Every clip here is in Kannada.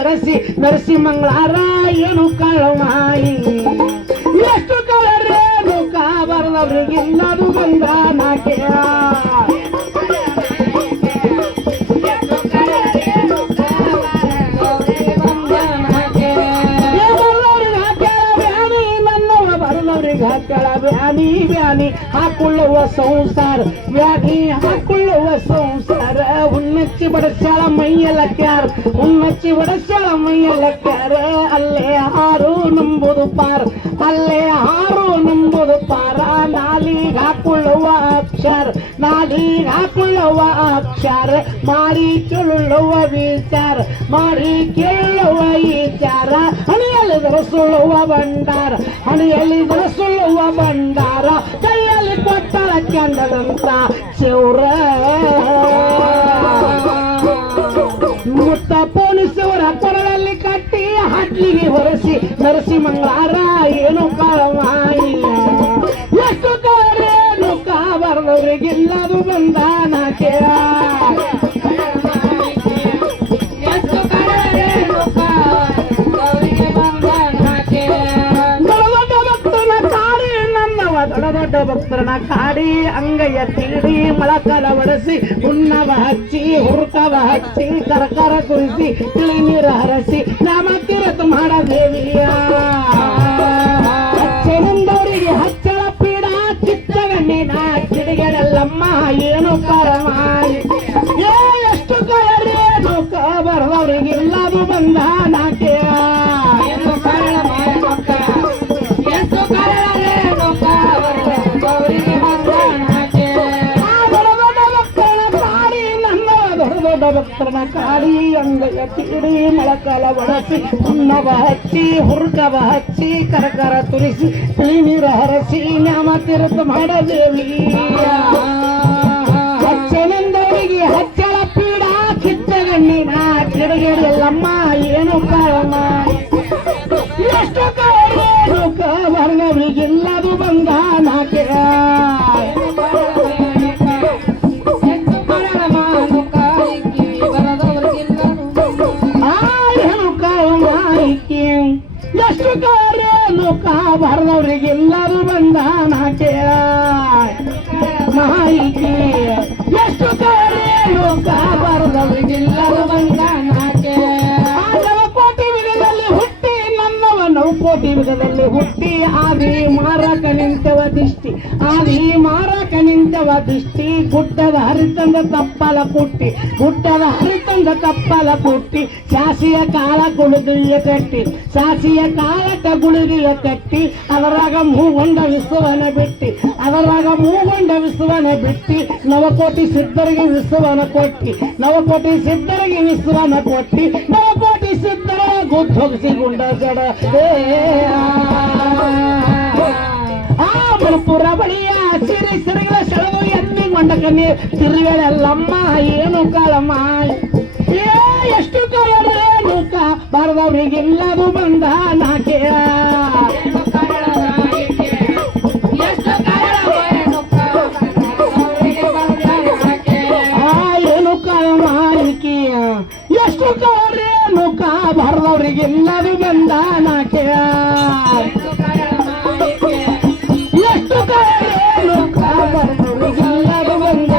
ಹೊರಸಿ ನರಸಿಂಹಂಗಳಾರ ಏನು ಕಳಮಾಯಿ ಎಷ್ಟು ಕಳರೇನು ಕಾಬಾರದವ್ರಿಗಿಲ್ಲದು ಬಂದ ನಾಕೆ ಬ್ಯಾನಿ ಬ್ಯಾನಿ ಹಾಕೊಳ್ಳುವ ಸಂಸಾರ ಬ್ಯಾನಿ ಹಾಕೊಳ್ಳುವ ಸಂಸಾರ ಉನ್ನಚ್ಚಿ ಬಡಸ್ಯಾಳ ಮೈಯೆಲ್ಲ ಕ್ಯಾರ ಉನ್ನಚ್ಚಿ ಬಡಸ್ಯಾಳ ಮೈಯೆಲ್ಲ ಕ್ಯಾರ ಅಲ್ಲೇ ಹಾರು ನಂಬುದು ಪಾರ ಅಲ್ಲೇ ಹಾರು ನಂಬುದು ಪಾರ ನಾಲಿಗೆ ಹಾಕೊಳ್ಳುವ ಅಕ್ಷರ ನಾಲಿಗೆ ಹಾಕೊಳ್ಳುವ ಅಕ್ಷರ ಮಾಡಿ ಕೇಳುವ ವಿಚಾರ ಮಾಡಿ ಕೇಳುವ ವಿಚಾರ ಹಣಿಯಲ್ಲಿ ಸುಳ್ಳುವ ಭಂಡಾರ ಹಣಿಯಲ್ಲಿ ಸುಳ್ಳುವ ಭಂಡಾರ ಕೈಯಲ್ಲಿ ಕೊಟ್ಟಳ ಕೆಂಡದಂತ ಶಿವ್ರ ಮುತ್ತ ಪೊಲೀಸವರ ಕೊರಳಲ್ಲಿ ಕಟ್ಟಿ ಹಡ್ಲಿಗೆ ಹೊರಸಿ ನರಸಿಂಹಂಗಾರ ಏನು ಕಾಳಮಾಯಿ ಎಷ್ಟು ಕಾರೇನು ಕಾಬಾರದವ್ರಿಗಿಲ್ಲದು ಬಂದ ನಾಕೆ ದೊಡ್ಡ ಭಕ್ತರನ ಕಾಡಿ ಅಂಗಯ್ಯ ತೀಡಿ ಮೊಳಕಲ ಒಡೆಸಿ ಉಣ್ಣವ ಹಚ್ಚಿ ಹುರ್ಕವ ಹಚ್ಚಿ ಕರಕರ ಕುರಿಸಿ ತಿಳಿ ನೀರ ಹರಸಿ ನಾಮ ತೀರತು ಮಾಡ ದೇವಿಯ ಹಚ್ಚೆನಿಂದವರಿಗೆ ಹಚ್ಚಳ ಪೀಡ ಚಿತ್ತಗಣ್ಣಿನ ಕಿಡಿಗೆಡಲ್ಲಮ್ಮ ಏನು ಪರಮಾಯಿ ಎಷ್ಟು ಕಯರೇನು ಕಾಬಾರದವ್ರಿಗಿಲ್ಲದು ಬಂದ ನಾಟ್ಯ ಭಕ್ತರನ ಕಾಡಿ ಅಂಗಯ್ಯ ತೀಡಿ ಮೊಳಕಾಲ ಒಡಸಿ ಉಣ್ಣವ ಹಚ್ಚಿ ಹುರ್ಕವ ಹಚ್ಚಿ ಕರಕರ ತುರಿಸಿ ತಿಳಿ ನೀರ ಹರಸಿ ನಾಮ ತೀರ್ಥ ಮಾಡದೇವಿ ಹಚ್ಚನೆಂದವರಿಗೆ ಹಚ್ಚಳ ಪೀಡ ಕಿತ್ತಗಣ್ಣಿನ ಕಿಡಿಗೆಡಲ್ಲಮ್ಮ ಏನು ಕಾರಣ ಎಷ್ಟು ಕಾರೇನು ಕಾಬಾರದವ್ರಿಗಿಲ್ಲದು ಬಂದ ನಾಕೆ ಎಷ್ಟು ಕಾರೇನು ಕಾಬಾರದವ್ರಿಗಿಲ್ಲದು ಬಂದ ನಾಕೆ ಮಾಹಿತಿ ಎಷ್ಟು ಕಾರೇನು ಕಾಬಾರದವ್ರಿಗಿಲ್ಲದು ಬಂದ ನಾಕೆ ನವಕೋಟಿ ವಿಧದಲ್ಲಿ ಹುಟ್ಟಿ ನನ್ನವ ನವಕೋಟಿ ವಿಧದಲ್ಲಿ ಹುಟ್ಟಿ ಆದಿ ಮಾರಕ ನಿಂತವ ದಿಷ್ಟಿ ಆದಿ ಮಾರಕ ನಿಂತವ ದಿಷ್ಟಿ ಗುಡ್ಡದ ಹರಿತಂದ ತಪ್ಪಲ ಪುಟ್ಟಿ ಗುಡ್ಡದ ಹರಿತಂದ ತಪ್ಪಲ ಪುಟ್ಟಿ ಸಾಸಿಯ ಕಾಲ ಗುಳಿಗೆಯ ಕಟ್ಟಿ ಸಾಸಿಯ ಕಾಲಟ ಗುಳಿಗೆಯ ಕಟ್ಟಿ ಅದರಾಗ ಮೂಗೊಂಡ ವಿಶ್ವವನ ಬಿಟ್ಟಿ ಅದರಾಗ ಮೂಗೊಂಡ ವಿಶ್ವವನ ಬಿಟ್ಟಿ ನವಕೋಟಿ ಸಿದ್ಧರಿಗೆ ವಿಶ್ವವನ ಕೊಟ್ಟಿ ನವಕೋಟಿ ಸಿದ್ಧರಿಗೆ ವಿಶ್ವವನ ಕೊಟ್ಟಿ ನವಕೋಟಿ ಸಿದ್ಧರ ಗುದ್ದೊಗಿಸಿ ಗುಂಡ ಜಡ ಮಣಪುರ ಬಳಿಯ ಸಿರಿ ಸಿರಿಗಳ ಸೆಳೆದು ಎತ್ತಿ ಗೊಂಡಕನಿ ತಿರುಗಳೆಲ್ಲಮ್ಮ ಏನು ಕಾಳಮ್ಮ ಎಷ್ಟು ಕಾಯರೇನು ಬಾರದವ್ರಿಗಿಲ್ಲದು ಬಂದ ನಾಕೆ ಏನು ಕಾಳಮಾಲಿಕೆ ಎಷ್ಟು ಕಾರೇನು ಬಾರದವ್ರಿಗಿಲ್ಲದು ಬಂದ ನಾಕೆ ಎಷ್ಟು ಕಾರೇನು ಬಾರದವ್ರಿಗಿಲ್ಲದು ಬಂದ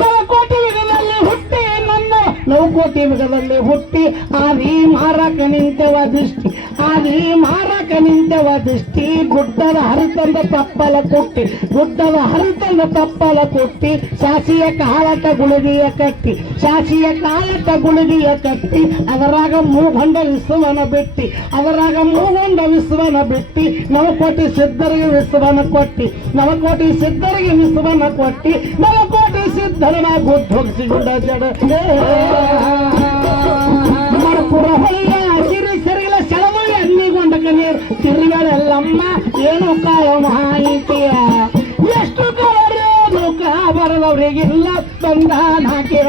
ನವಕೋಟಿ ಯುಗದಲ್ಲಿ ಹುಟ್ಟಿ ನನ್ನ ನವಕೋಟಿ ಯುಗದಲ್ಲಿ ಹುಟ್ಟಿ ಆದಿ ಮಾರಕ ನಿಂತವ ದೃಷ್ಟಿ ಆದಿ ಮಾರಕ ನಿಂತವ ದೃಷ್ಟಿ ಗುಡ್ಡದ ಹರಿತಂದ ತಪ್ಪಲ ಕೊಟ್ಟಿ ಗುಡ್ಡದ ಹರಿತಂದ ತಪ್ಪಲ ಕೊಟ್ಟಿ ಸಾಸಿಯ ಕಾಲಟ ಗುಳಿಗೆಯ ಕಟ್ಟಿ ಸಾಸಿಯ ಕಾಲಟ ಗುಳಿಗೆಯ ಕಟ್ಟಿ ಅದರಾಗ ಮೂಗೊಂಡ ವಿಶ್ವವನ ಬಿಟ್ಟಿ ಅದರಾಗ ಮೂಗೊಂಡ ವಿಶ್ವವನ ಬಿಟ್ಟಿ ನವಕೋಟಿ ಸಿದ್ಧರಿಗೆ ವಿಶ್ವವನ ಕೊಟ್ಟಿ ನವಕೋಟಿ ಸಿದ್ಧರಿಗೆ ವಿಶ್ವವನ ಕೊಟ್ಟಿ ನವಕೋಟಿ ಸಿದ್ಧರನ ಗುದ್ದೊಗಿಸಿ ಗುಂಡ ಜಡ ಮಣಪುರ ಹೊಳೆಯ ಸಿರಿ ಸರಿಗಳ ಸೆಳೆದು ಎನ್ನಿಗೊಂಡ ನೀರು ತಿರುಗಳೆಲ್ಲಮ್ಮ ಏನು ಕಾಯ ಮಾಹಿತಿಯ ಎಷ್ಟು ಕಾರೇನು ಕಾಬಾರದವ್ರಿಗಿಲ್ಲ ಬಂದ ನಾಕೆ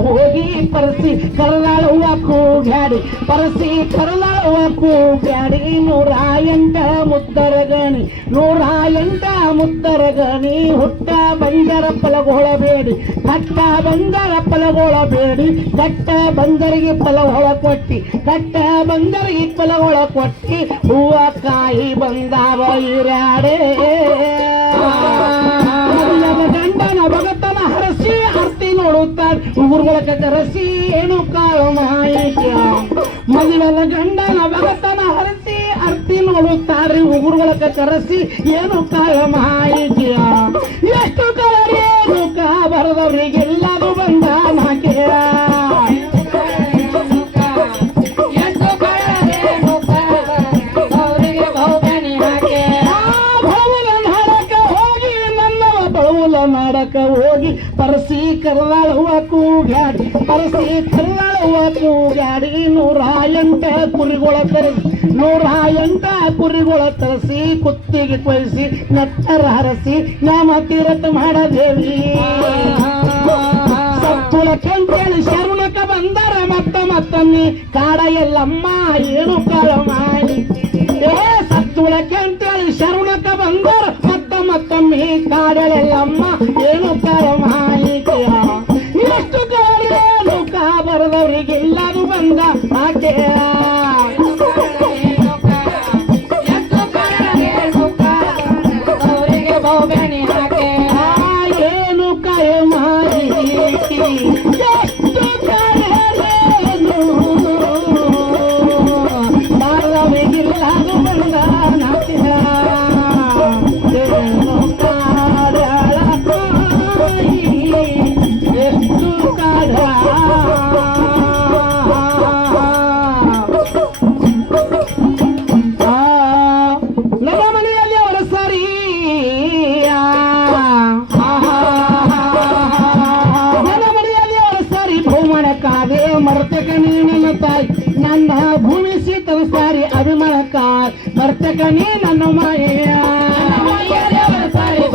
ಹೋಗಿ ಪರಸಿ ಕರದಾಳುವ ಕೂಗಾಡಿ ಪರಸಿ ಕರಲವ ಕೂಗ್ಯಾಡಿ 108 ಮುದ್ದರ ಗಣಿ 108 ಮುದ್ದರ ಗಣಿ ಹುಟ್ಟ ಬಂದರ ಫಲಗೊಳಬೇಡಿ ಕಟ್ಟ ಬಂದರ ಫಲಗೊಳಬೇಡಿ ಕಟ್ಟ ಬಂದರಿಗೆ ಫಲಗೊಳ ಕೊಟ್ಟಿ ಕಟ್ಟ ಬಂದರಿಗೆ ಫಲಗೊಳ ಕೊಟ್ಟಿ ಹೂವ ಕಾಯಿ ಬಂದಾವ ಈರಾಡೆ ಗಂಡನ ಭಗತನ ಹರಸಿ ಆರ್ತಿ ನೋಡುತ್ತಾರೆ ಊರುಗಳ ಕರಸಿ ಏನು ಕಾಳು ಮಾಹಿತ್ಯ ಮದುವೆಲ ಗಂಡನ ಭಗತನ ಹರಸಿ ಆರ್ತಿ ನೋಡುತ್ತಾರೆ ಊರುಗಳ ಕರಸಿ ಏನು ಕಾಳು ಮಾಹಿತ್ಯ ಎಷ್ಟು ಕಲರೇನು ಬರದವರಿಗೆಲ್ಲರೂ ಬಂದ ನಾಕೆಯ ನಾಡಕ ಹೋಗಿ ಪರಸಿ ಕರ್ನಾಳುವ ಕೂಗಾಡಿ ಪರಸಿ ಕರ್ನಾಳುವ ಕೂಗಾಡಿ 108 ಕುರಿಗಳ ತರಿಸಿ 108 ಕುರಿಗಳ ತರಿಸಿ ಕುತ್ತಿಗೆ ಕೊಯ್ಸಿ ನತ್ತರ ಹರಸಿ ನಾಮ ತೀರಥ ಮಾಡದೇವಿ ಸತ್ತುಳ ಕಂತೇಳಿ ಶರಣಕ ಬಂದರ ಮತ್ತೊಮ್ಮೆ ಕಾಡ ಎಲ್ಲಮ್ಮ ಏನು ಕಾಳ ಮಾಡಿ ಸತ್ತುಳ ಕಂತೇಳಿ ಶರಣಕ ಬಂದರ ಮತ್ತೊಮ್ಮೆ ಕಾಡಲೆಲ್ಲಮ್ಮ ಏನು ಕಾಲ ಮಾಹಿತಿಯ ಎಷ್ಟು ಕಾಲೇನು ಬರದವರಿಗೆಲ್ಲರೂ ಬಂದ ಆಕೆಯ ಏನು ಕಾಯ ಮಾಹಿತಿ ಎಷ್ಟು ಕಾಲೇನು ಬರದವರಿಗೆಲ್ಲರೂ ಬಂದ ನಾಕೆಯ ಮರ್ತಕ ನೀ ನನ್ನ ತಾಯಿ ನನ್ನ ಭೂಮಿ ಸೀತನ ಸಾರಿ ಅಭಿಮಾನಕ ಮರ್ತಕ ನೀ ನನ್ನ ಮಾಯ